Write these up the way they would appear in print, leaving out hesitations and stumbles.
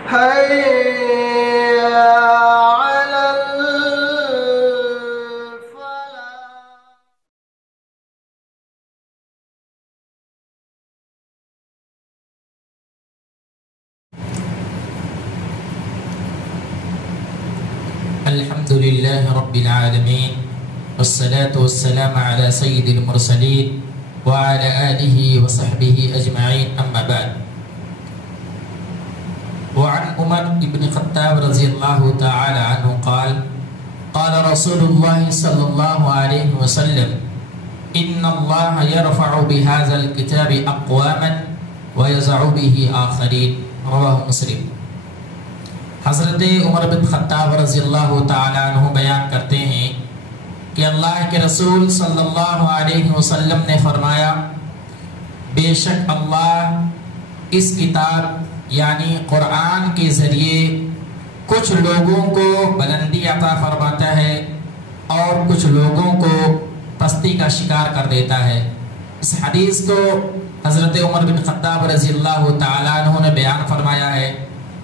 حي على الفلاح. الحمد لله رب العالمين والصلاة والسلام على سيد المرسلين وعلى آله وصحبه أجمعين أما بعد. وعن عمر بن الخطاب رضي الله تعالى عنه قال قال رسول الله صلى الله عليه وسلم إن الله يرفع بهذا الكتاب أقواما ويضع به آخرين. رواه مسلم. حضرت عمر بن خطاب رضی اللہ تعالیٰ عنہ بیان کرتے ہیں کہ اللہ کے رسول صلی اللہ علیہ وسلم نے فرمایا بے شک اللہ اس کتاب یعنی قرآن کے ذریعے کچھ لوگوں کو بلندی عطا فرماتا ہے اور کچھ لوگوں کو پستی کا شکار کر دیتا ہے. اس حدیث کو حضرت عمر بن خطاب رضی اللہ تعالیٰ عنہ نے بیان فرمایا ہے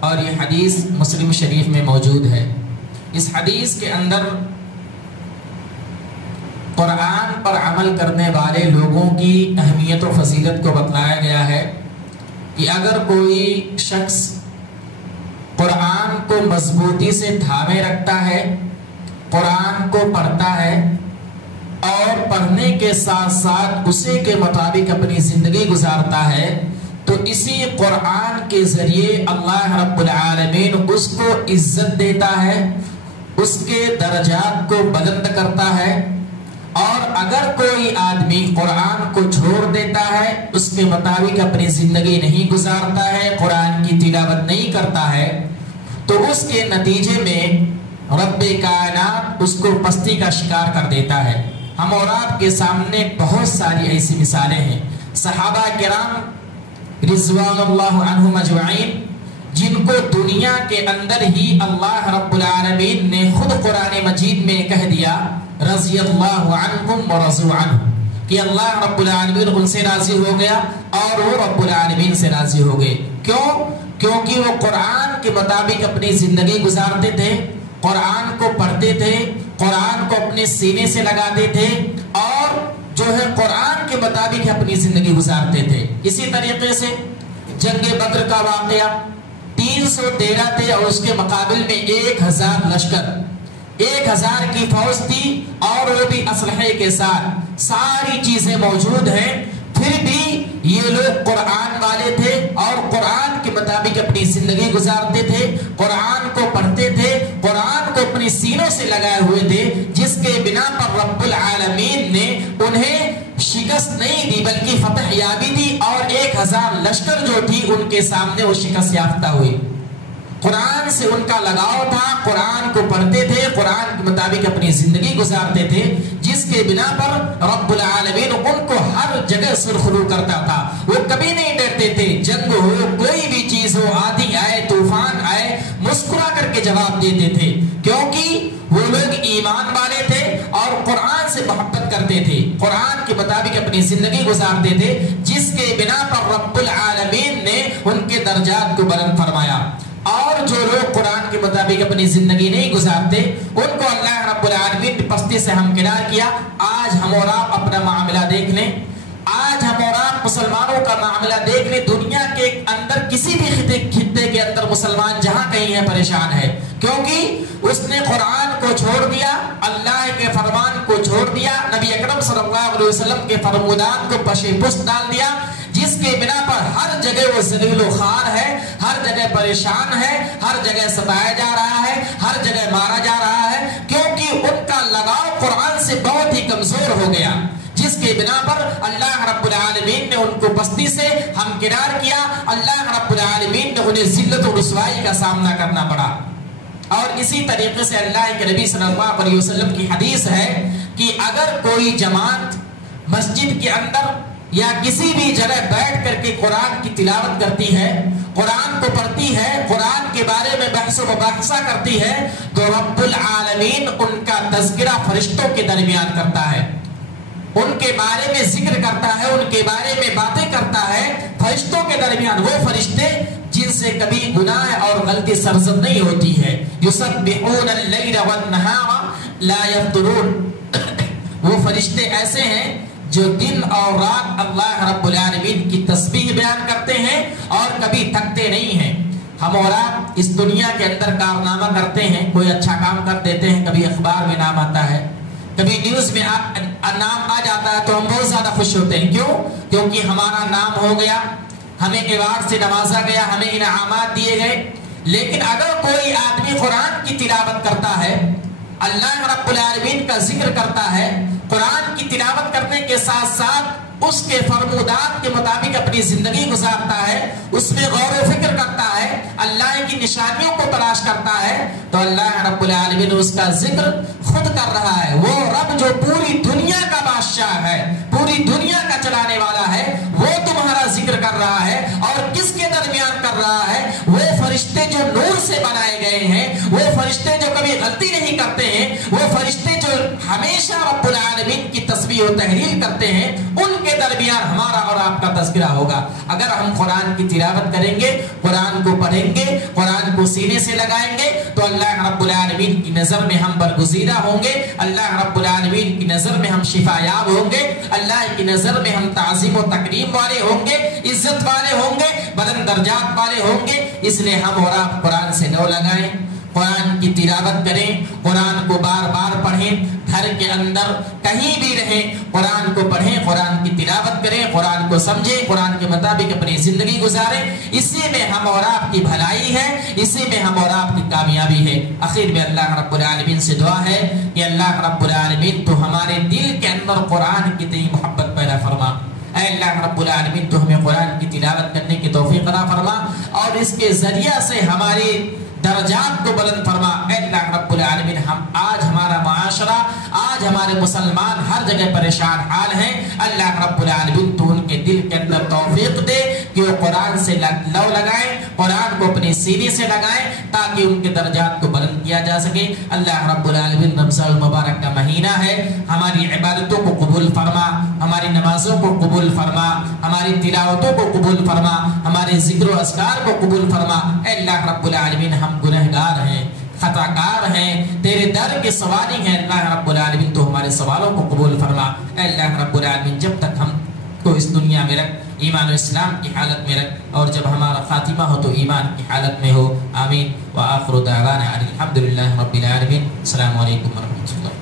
اور یہ حدیث مسلم شریف میں موجود ہے. اس حدیث کے اندر قرآن پر عمل کرنے والے لوگوں کی اہمیت و فضیلت کو بتلایا گیا ہے کہ اگر کوئی شخص قرآن کو مضبوطی سے تھامے رکھتا ہے، قرآن کو پڑھتا ہے اور پڑھنے کے ساتھ ساتھ اسی کے مطابق اپنی زندگی گزارتا ہے، تو اسی قرآن کے ذریعے اللہ رب العالمین اس کو عزت دیتا ہے، اس کے درجات کو بلند کرتا ہے. اور اگر کوئی آدمی قرآن کو چھوڑ دیتا ہے، اس کے مطابق اپنی زندگی نہیں گزارتا ہے، قرآن کی تلاوت نہیں کرتا ہے، تو اس کے نتیجے میں رب کائنات اس کو پستی کا شکار کر دیتا ہے. ہم اور آپ کے سامنے بہت ساری ایسی مثالیں ہیں. صحابہ کرام رضوان اللہ عنہم اجمعین جن کو دنیا کے اندر ہی اللہ رب العالمین نے خود قرآن مجید میں کہہ دیا رضی اللہ عنہم ورضوا عنہ کہ اللہ رب العالمین ان سے راضی ہو گیا اور وہ رب العالمین سے راضی ہو گئے. کیوں؟ کیونکہ وہ قرآن کے مطابق اپنی زندگی گزارتے تھے، قرآن کو پڑھتے تھے، قرآن کو اپنے سینے سے لگاتے تھے اور جو ہے قرآن کے مطابق اپنی زندگی گزارتے تھے. اسی طریقے سے جنگ بدر کا واقعہ 313 تھے اور اس کے مقابل میں 1000 لشکر، 1000 کی فوج تھی اور وہ بھی اسلحے کے ساتھ، ساری چیزیں موجود ہیں، پھر بھی یہ لوگ قرآن والے تھے اور قرآن کے مطابق اپنی زندگی گزارتے تھے، قرآن کو پڑھتے تھے، قرآن کو اپنی سینوں سے لگائے ہوئے تھے، جس کے بنا پر رب العالمین نے انہیں شکست نہیں دی بلکہ فتح یابی دی اور 1000 لشکر جو تھی ان کے سامنے وہ شکست یافتہ ہوئی. قرآن سے ان کا لگاؤ تھا، قرآن کو پڑھتے تھے، قرآن کے مطابق اپنی زندگی گزارتے تھے، جس کے بنا پر رب العالمین ان کو ہر جگہ سرخرو کرتا تھا. وہ کبھی نہیں ڈرتے تھے، جنگ ہو، کوئی بھی چیز ہو، آندھی آئے، طوفان آئے، مسکرا کر کے جواب دیتے تھے، کیونکہ وہ لوگ ایمان والے تھے اور قرآن سے محبت کرتے تھے، قرآن کے مطابق اپنی زندگی گزارتے تھے، جس کے بنا پر رب العالمین نے ان کے درجات کو بلند فرمایا. اور جو لوگ قرآن کے مطابق اپنی زندگی نہیں گزارتے ان کو اللہ رب العالمین نے پستی سے ہمکنار کیا. آج ہم اور آپ اپنا معاملہ دیکھ لیں، آج ہم اور آپ مسلمانوں کا معاملہ دیکھ لیں، دنیا کے اندر کسی بھی خطے کے اندر مسلمان جہاں کہیں ہے پریشان ہے، کیونکہ اس نے قرآن کو چھوڑ دیا، اللہ کے فرمان کو چھوڑ دیا، نبی اکرم صلی اللہ علیہ وسلم کے فرمودات کو پشے پشت ڈال دیا، جس کے بنا پر ہر جگہ وہ ذلیل و خوار ہے، ہر جگہ پریشان ہے، ہر جگہ ستایا جا رہا ہے، ہر جگہ مارا جا رہا ہے، کیونکہ ان کا لگاؤ قرآن سے بہت ہی کمزور ہو گیا، جس کے بنا پر اللہ رب العالمین نے ان کو پستی سے ہمکنار کیا، اللہ رب العالمین نے انہیں ذلت و رسوائی کا سامنا کرنا پڑا. اور اسی طریقے سے اللہ کے نبی صلی اللہ علیہ وسلم کی حدیث ہے کہ اگر کوئی جماعت مسجد کے اندر یا کسی بھی جگہ بیٹھ کر کے قرآن کی تلاوت کرتی ہے، قرآن کو پڑھتی ہے، قرآن کے بارے میں بحث و مباحثہ کرتی ہے، تو رب العالمین ان کا تذکرہ فرشتوں کے درمیان کرتا ہے، ان کے بارے میں ذکر کرتا ہے، ان کے بارے میں باتیں کرتا ہے فرشتوں کے درمیان. وہ فرشتے دل سے کبھی گناہ اور غلطی سرزد نہیں ہوتی ہے. یسبحون اللیل والنہار لا یفترون. وہ فرشتے ایسے ہیں جو دن اور رات اللہ رب العالمین کی تسبیح بیان کرتے ہیں اور کبھی تھکتے نہیں ہیں. ہم اور آپ اس دنیا کے اندر کارنامہ کرتے ہیں, کوئی اچھا کام کر دیتے ہیں, کبھی اخبار میں نام آتا ہے, کبھی نیوز میں نام آ جاتا ہے تو ہم بہت زیادہ خوش ہوتے ہیں. کیوں؟ کیونکہ ہمارا نام ہو گیا, ہمیں ایوارڈ سے نوازا گیا, ہمیں انعامات دیے گئے. لیکن اگر کوئی آدمی قرآن کی تلاوت کرتا ہے, اللہ رب العالمین کا ذکر کرتا ہے, قرآن کی تلاوت کرنے کے ساتھ ساتھ اس کے فرمودات کے مطابق اپنی زندگی گزارتا ہے, اس میں غور و فکر کرتا ہے, اللہ کی نشانیوں کو تلاش کرتا ہے, تو اللہ رب العالمین اس کا ذکر خود کر رہا ہے. وہ رب جو پوری دنیا کا بادشاہ ہے, پوری دنیا کا چلانے والا ہے, وہ تمہارا ذکر کر رہا ہے. اور کس کے درمیان کر رہا ہے؟ وہ فرشتے جو نور سے بنائے گئے ہیں, وہ فرشتے جو کبھی غلطی نہیں کرتے ہیں, وہ فرشتے جو ہمیشہ رب العالمین کی تسبیح و تحلیل کرتے ہیں, ان کے درمیان ہمارا اور آپ کا تذکرہ ہوگا. اگر ہم قرآن کی تلاوت کریں گے, قرآن کو پڑھیں گے, قرآن کو سینے سے لگائیں گے, تو اللہ رب العالمین کی نظر میں ہم برگزیدہ ہوں گے, اللہ رب العالمین کی نظر میں ہم شفا یاب ہوں گے, اللہ کی نظر میں ہم تعظیم و تکریم والے ہوں گے, عزت والے ہوں گے, بلند درجات والے ہوں گے. اس لیے ہم اور آپ قرآن سے لو لگائیں, قرآن کی تلاوت کریں, قرآن کو بار بار پڑھیں, گھر کے اندر کہیں بھی رہیں قرآن کو پڑھیں, قرآن کی تلاوت کریں, قرآن کو سمجھیں, قرآن کے مطابق اپنی زندگی گزاریں. اسی میں ہم اور آپ کی بھلائی ہے, اسی میں ہم اور آپ کی کامیابی ہے. آخر میں اللہ رب العالمین سے دعا ہے کہ اللہ رب العالمین تو ہمارے دل کے اندر قرآن کی تئی محبت پیدا فرما. اے اللہ رب العالمین تو ہمیں قرآن کی تلاوت کرنے کی توفیق عطا فرما اور اس کے ذریعہ سے ہماری درجات کو بلند فرما. اے اللہ رب العالمین, ہم آج ہمارا معاشرہ, آج ہمارے مسلمان ہر جگہ پریشان حال ہیں. اللہ رب العالمین تو ان کے دل کے اندر توفیق دے کہ وہ قرآن سے لو لگائیں, قرآن کو اپنے سینے سے لگائیں تاکہ ان کے درجات کو بلند کیا جا سکے. اللہ رب العالمین رمضان المبارک کا مہینہ ہے, ہماری عبادتوں کو قبول فرما, ہماری نمازوں کو قبول فرما, ہماری تلاوتوں کو قبول فرما, ہمارے ذکر و اذکار کو قبول فرما. اے اللہ رب العالمین, ہم گنہگار ہیں, خطا کار ہیں, تیرے در کے سوالی ہیں. اللہ رب العالمین تو ہمارے سوالوں کو قبول فرما. اے اللہ رب العالمین, جب تک ہم کو اس دنیا میں رکھ, ایمان و اسلام کی حالت میں رکھ, اور جب ہمارا خاتمہ ہو تو ایمان کی حالت میں ہو. آمین. وآخر دعوانا الحمدللہ رب العالمین. السلام علیکم ورحمۃ اللہ.